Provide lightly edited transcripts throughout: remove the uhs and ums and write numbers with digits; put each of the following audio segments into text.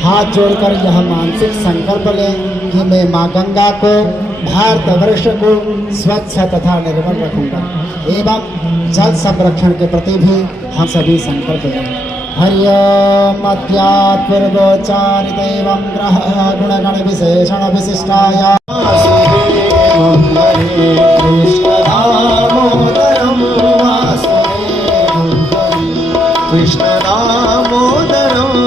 हाथ जोड़कर यह मानसिक संकल्प लें कि मैं माँ गंगा को, भारतवर्ष को स्वच्छ तथा निर्मल रखूंगा एवं जल संरक्षण के प्रति भी हम सभी संकल्प लें। हरिओम पूर्वोच्चारित एवं ग्रह गुणगण विशेषण विशिष्टाय कृष्ण दामोदरम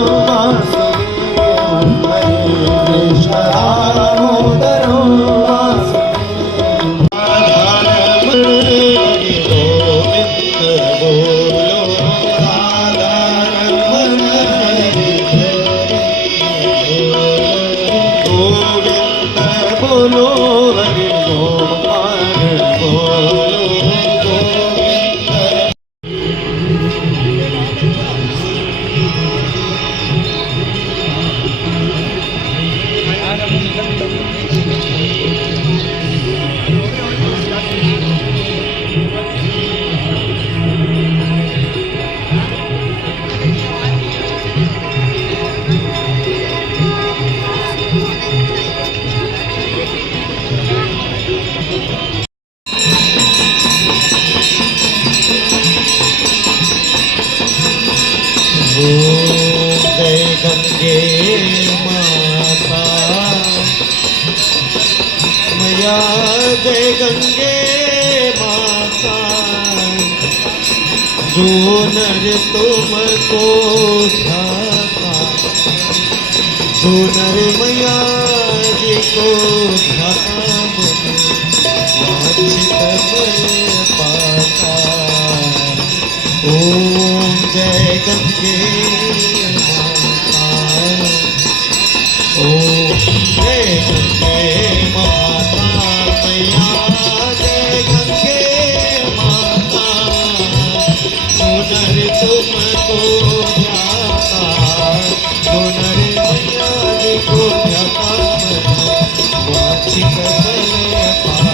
जय गंगे माता जो नर तुमको ध्याता, जो नर मैया जी को धाम वांछित फल पाता। ओम जय गंगे माता, ओम जय गंगे माता मैया, जय गंगे माता सुनर तुमको ध्याता, सुनर मैया जी को ध्याता वांछित फल पाता।